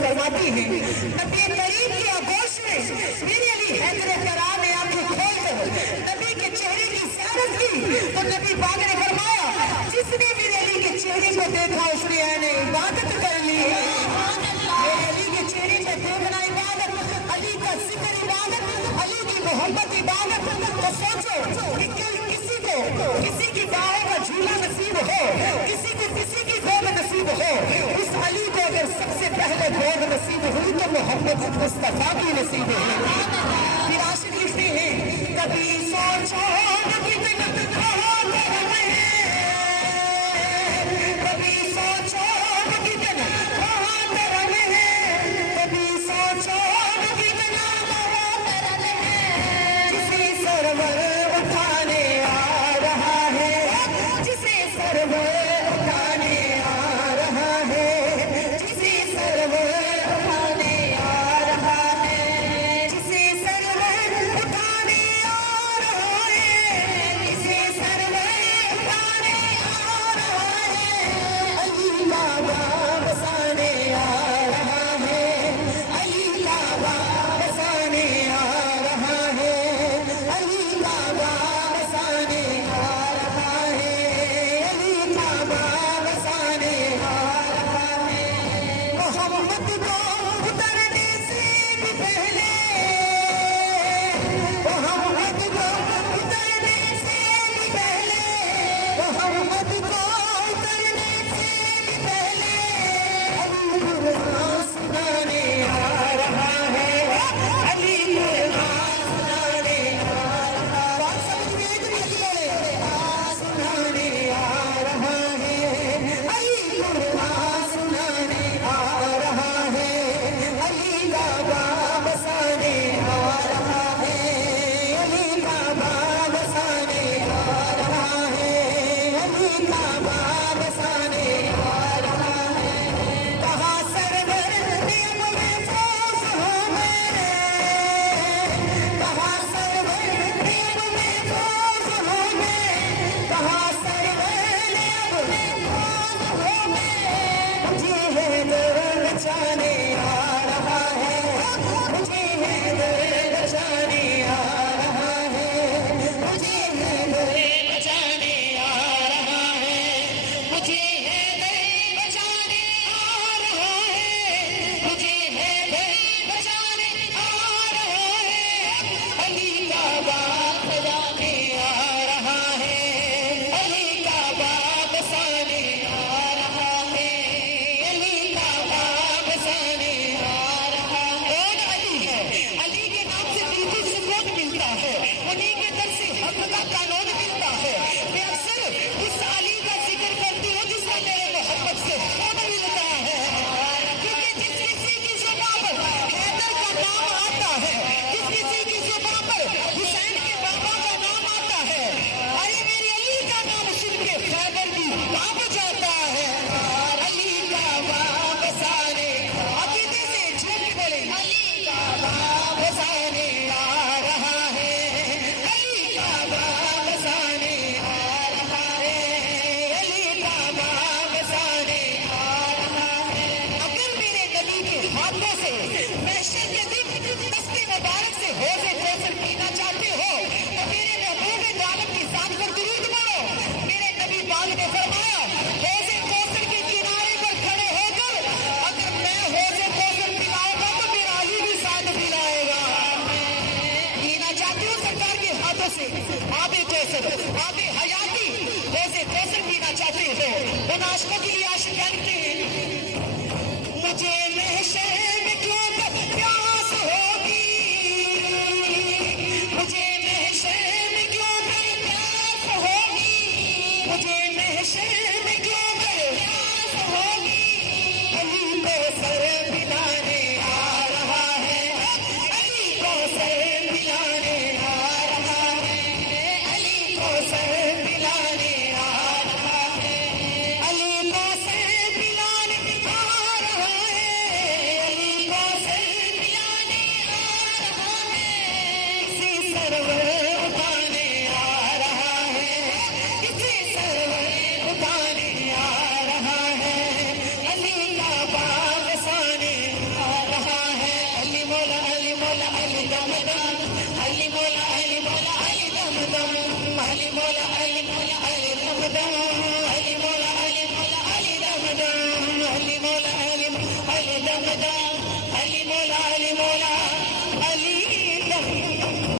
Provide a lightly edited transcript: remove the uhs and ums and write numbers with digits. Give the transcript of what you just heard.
فرماتی ہیں نبی کریم کی آغوش میں میرے علی حیدر کرام نے آنکھیں کھول کر نبی کے چہرے کی زیارت کی تو نبی پاک نے فرمایا جس نے میرے علی کے چہرے کو دیکھا اس نے عبادت کر لی میرے علی کے چہرے پہ دیکھنا عبادت علی کا ذکر عبادت علی کی محبت عبادت تو سوچو کہ کسی کی باہر کا جھولا نصیب ہو کسی کی گود نصیب ہو اس علی کو اگر سب سے پہلے گود نصیب ہوئی تو محمد مصطفیٰ کی نصیب ہے پھر عاشق لکھتے ہیں کبھی سوچو کتنا کرم ہے کبھی سوچو کتنا کرم ہے کبھی سوچو کتنا کرم ہے جسے سرور اٹھانے آ رہا ہے جسے سرور اٹھانے آ رہا ہے جسے سرور اٹھانے آ رہا ہے جسے سرور اٹھانے آ رہا ہے बाग साने आ रहा है, अली का बाग साने आ रहा है, अली का बाग साने आ रहा है। अगर मेरे नबी के हाथों से महशर के दिन दस्ते मुबारक से हौज़े कौसर पीना चाहते हो तो मेरे महबूब आलम की ज़ात पर दुरूद पढ़ो। मेरे नबी पाक ने फरमाया हौज़े कौसर के किनारे पर खड़े होकर अगर मैं हौज़े कौसर पिलाऊंगा तो मेरा अली भी साथ पिलाएगा। पीना चाहते हो सरकार के हाथों से आबे कौसर, आबे हयाती हौज़े कौसर पीना चाहते हो। उन आशिकों के लिए आशिक कहते हैं मुझे महशर में क्यों प्यास होगी, मुझे महशर में क्यों प्यास होगी, मुझे महशर में क्यों प्यास होगी। अली को सर पिलाने आ रहा है, अली को सर पिलाने आ रहा है, अली को सर पिलाने आ रहा है, अली को सर पिलाने आ रहा है, अली को सर पिलाने आ रहा है। इसी सरवर उठाने आ रहा है, इसी सरवर उठाने आ रहा है, अली का बाग साने आ रहा है। अली मौला अली मौला अली दम दम, अली मौला अली मौला अली दम दम, अली मौला अली मौला अली दम दम।